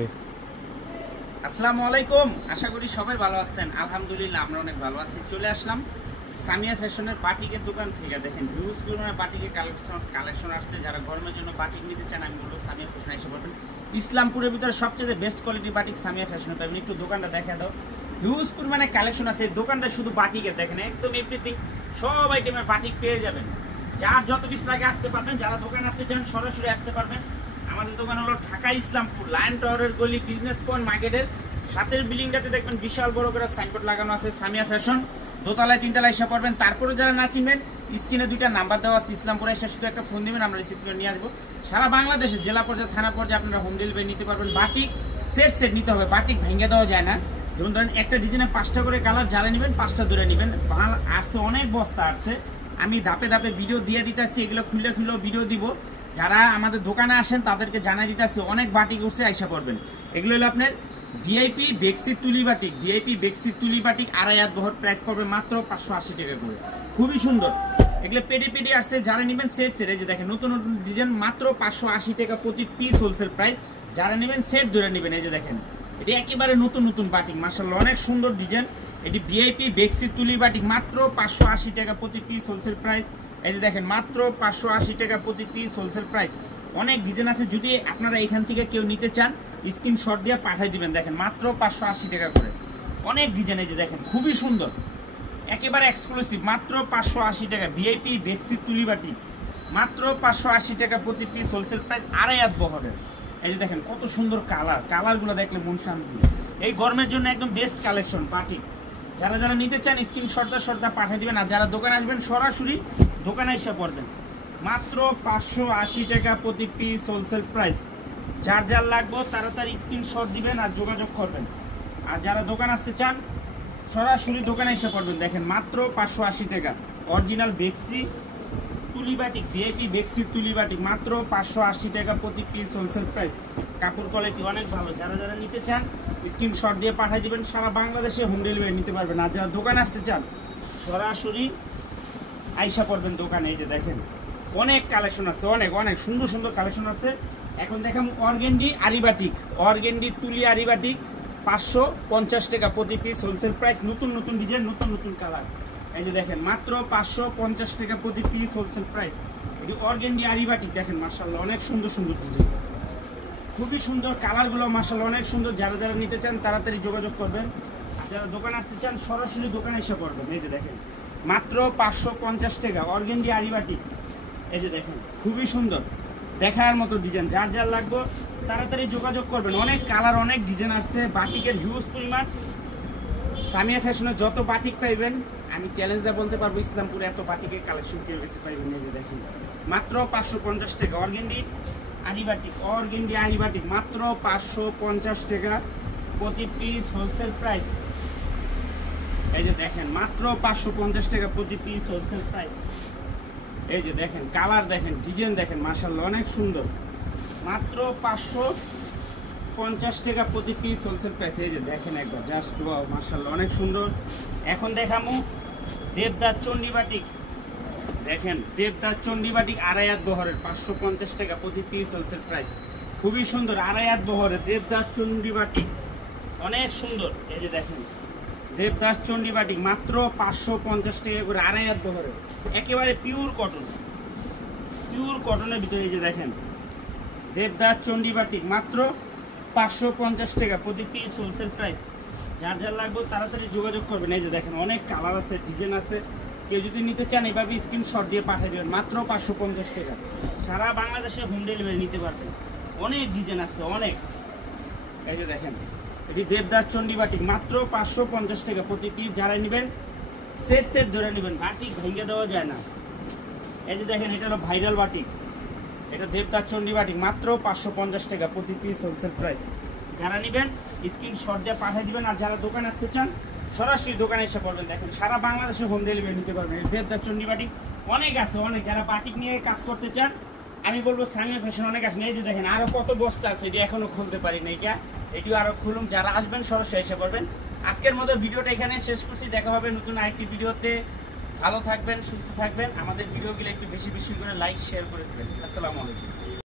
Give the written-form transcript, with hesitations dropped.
Ready. আসসালামু আলাইকুম, আশা করি সবাই ভালো আছেন। আলহামদুলিল্লাহ আমরা অনেক ভালো আছি। চলে আসলাম সামিয়া ফ্যাশনের বাটিকের দোকান থেকে। দেখেন হিউজ পরিমাণে বাটিকের কালেকশন আসছে। যারা গরমের জন্য বাটিক নিতে চান আমি বলবো সামিয়া ফ্যাশনে এসে পড়বেন। ইসলামপুরের ভিতরে সবচেয়ে বেস্ট কোয়ালিটির বাটিক সামিয়া ফ্যাশনে পাবেন। একটু দোকানটা দেখা দাও, হিউজ পরিমাণে কালেকশন আছে। দোকানটা শুধু বাটিকের, দেখেন একদম এভরিথিং, সব আইটেমের বাটিক পেয়ে যাবেন। যার যত পিস লাগে আসতে পারবেন। যারা দোকান আসতে চান সরাসরি আসতে পারবেন। আমাদের দোকান হলো ঢাকা ইসলামপুর লায়ন টাওয়ারের গলি, বিজনেস পয়েন্ট মার্কেটের সাথের বিল্ডিংটাতে দেখবেন বিশাল বড় করে সাইনবোর্ড লাগানো আছে সামিয়া ফ্যাশন। দোতলায় তিনতলায় এসে পড়বেন। তারপরে যারা না চিনবেন স্ক্রিনে দুইটা নাম্বার দেওয়া আছে, ইসলামপুরে এসে শুধু একটা ফোন দিবেন, আমরা রিসিভ করে নিয়ে আসবো। সারা বাংলাদেশে জেলা পর্যায়ে থানা পর্যায়ে আপনারা হোম ডেলিভারি নিতে পারবেন। বাটিক সেট নিতে হবে, বাটিক ভেঙে দেওয়া যায় না। যেমন ধরেন একটা ডিজাইনে 5টা করে কালার, যারা নেবেন 5টা ধরে নেবেন। আসছে অনেক বস্তা আসছে, আমি ধাপে ধাপে ভিডিও দিয়ে দিতেছি, এগুলো খুলে ভিডিও দিব। যারা আমাদের দোকানে আসেন তাদেরকে জানাই দিতেছি অনেক বাটিক উঠছে, আইসা পড়বেন। এগুলো হলো আপনার ভিআইপি বেক্সির তুলি বাটিক, ভিআইপি বেক্সির তুলি বাটিক 2.5 হাত বহর, প্রাইস পড়বে মাত্র 580 টাকা করে। খুবই সুন্দর, এগুলো পেডি আসছে। যারা নেবেন সেট এই যে দেখেন নতুন নতুন ডিজাইন, মাত্র 580 টাকা প্রতি পিস হোলসেল প্রাইস। যারা নেবেন সেট ধরে নেবেন। এই যে দেখেন এটি একেবারে নতুন নতুন বাটিক, মাশাআল্লাহ অনেক সুন্দর ডিজাইন। এটি ভিআইপি বেক্সির তুলি বাটিক, মাত্র 580 টাকা প্রতি পিস হোলসেল প্রাইস। এই যে দেখেন মাত্র 580 টাকা প্রতি পিস হোলসেল প্রাইস। অনেক ডিজাইন আছে, যদি আপনারা এখান থেকে কেউ নিতে চান স্ক্রিনশট দিয়ে পাঠিয়ে দিবেন। দেখেন মাত্র 580 টাকা করে অনেক ডিজাইন। এই যে দেখেন খুবই সুন্দর, একেবারে এক্সক্লুসিভ, মাত্র 580 টাকা। ভিআইপি বেক্সির তুলি বাটিক মাত্র 580 টাকা প্রতি পিস হোলসেল প্রাইস, 2.5 হাত বহরের। এই যে দেখেন কত সুন্দর কালারগুলো দেখলে মন শান্তি। এই গরমের জন্য একদম বেস্ট কালেকশন বাটিক। যারা যারা নিতে চান স্ক্রিনশট পাঠিয়ে দিবেন। আর যারা দোকানে আসবেন সরাসরি দোকানে এসে পড়বেন। মাত্র 580 টাকা প্রতি পিস হোলসেল প্রাইস। যার যার লাগবে তাড়াতাড়ি স্ক্রিনশট দিবেন আর যোগাযোগ করবেন। আর যারা দোকান আসতে চান সরাসরি দোকানে এসে পড়বেন। দেখেন মাত্র 580 টাকা অরিজিনাল বেক্সি তুলি বাটিক, ভিআইপি বেক্সির তুলি বাটিক, মাত্র 580 টাকা প্রতি পিস হোলসেল প্রাইস। কাপড় কোয়ালিটি অনেক ভালো। যারা যারা নিতে চান স্ক্রিনশট দিয়ে পাঠিয়ে দিবেন। সারা বাংলাদেশে হোম ডেলিভারি নিতে পারবেন। আর যারা দোকানে আসতে চান সরাসরি আইসা পড়বেন দোকানে। এই যে দেখেন অনেক কালেকশন আছে, অনেক সুন্দর সুন্দর কালেকশন আছে। এখন দেখেন অর্গেন্ডি আরিবাটিক, অর্গেন্ডি তুলি আরিবাটিক 550 টাকা প্রতি পিস হোলসেল প্রাইস। নতুন নতুন ডিজাইন, নতুন নতুন কালার। এই যে দেখেন মাত্র 550 টাকা প্রতি পিস হোলসেল প্রাইস। এটি অর্গেন্ডি আরিবাটিক, দেখেন মাশাআল্লাহ অনেক সুন্দর সুন্দর ডিজাইন, খুবই সুন্দর কালারগুলো মাশাআল্লাহ অনেক সুন্দর। যারা যারা নিতে চান তাড়াতাড়ি যোগাযোগ করবেন। আর যারা দোকানে আসতে চান সরাসরি দোকানে এসে পড়বেন। এই যে দেখেন মাত্র 550 টাকা অর্গেন্ডি আরিবাটিক। এই যে দেখেন খুবই সুন্দর, দেখার মতো ডিজাইন। যার যার লাগবে তাড়াতাড়ি যোগাযোগ করবেন। অনেক কালার, অনেক ডিজাইন আসছে। বাটিকের হিউজ পরিমাণ। সামিয়া ফ্যাশনে যত বাটিক পাইবেন আমি চ্যালেঞ্জ দিয়ে বলতে পারবো ইসলামপুরে এত বাটিকের কালেকশন কেউ বেশি পাইবেন। এই যে দেখেন মাত্র 550 টাকা অর্গেন্ডি আরিবাটিক, অর্গেন্ডি আরিবাটিক মাত্র 550 টাকা প্রতি পিস হোলসেল প্রাইস। এই যে দেখেন মাত্র 550 টাকা প্রতি পিস হোলসেল প্রাইস। এই যে দেখেন কালার, দেখেন ডিজাইন, দেখেন মাশাআল্লাহ অনেক সুন্দর, মাত্র 550 টাকা প্রতি পিস হোলসেল প্রাইস। এই যে দেখেন একবার জাস্ট ওয়াও মাশাআল্লাহ অনেক সুন্দর। এখন দেখামু দেবদাস চন্ডী বাটিক। দেখেন দেবদাস চন্ডী বাটিক 2.5 হাত বহরের 550 টাকা প্রতি পিস হোলসেল প্রাইস। খুবই সুন্দর 2.5 হাত বহরের দেবদাস চন্ডী বাটিক অনেক সুন্দর। এই যে দেখেন দেবদাস চন্ডী বাটিক মাত্র 550 টাকা করে 2.5 হাত বহরের, একেবারে পিওর কটনের ভিতরে। এই যে দেখেন দেবদাস চন্ডী বাটিক মাত্র 550 টাকা প্রতি পিস হোলসেল প্রাইস। যার যার লাগবে তাড়াতাড়ি যোগাযোগ করবেন। এই যে দেখেন অনেক কালার আছে, ডিজাইন আছে। কেউ যদি নিতে চান এইভাবে স্ক্রিনশট দিয়ে পাঠিয়ে দেবেন। মাত্র 550 টাকা সারা বাংলাদেশে হোম ডেলিভারি নিতে পারবেন। অনেক ডিজাইন আছে অনেক। এই যে দেখেন এটি দেবদাস চন্ডী বাটিক মাত্র 550 টাকা প্রতি পিস। যারা নেবেন সেট ধরে নেবেন, বাটিক ভেঙে দেওয়া যায় না। এই যে দেখেন এটা হলো ভাইরাল বাটিক, এটা দেবদাস চন্ডী বাটিক মাত্র 550 টাকা প্রতি পিস হোলসেল প্রাইস। যারা নেবেন স্ক্রিনশট দিয়ে পাঠিয়ে দিবেন। আর যারা দোকানে আসতে চান সরাসরি দোকানে এসে পড়বেন। দেখেন সারা বাংলাদেশে হোম ডেলিভারি নিতে পারবেন। দেবদাস চন্ডী বাটিক অনেক আছে, অনেক। যারা বাটিক নিয়ে কাজ করতে চান আমি বলবো সামিয়া ফ্যাশন অনেক আছে। এই যে দেখেন আরো কত বস্তা আছে, এটি এখনো খুলতে পারি না, এটিও আরো খুলুম। যারা আসবেন সরাসরি এসে পড়বেন। আজকের মতো ভিডিওটা এখানে শেষ করছি। দেখা হবে নতুন আরেকটি ভিডিওতে। ভালো থাকবেন, সুস্থ থাকবেন। আমাদের ভিডিওগুলো একটু বেশি বেশি করে লাইক শেয়ার করে দেবেন। আসসালামু আলাইকুম।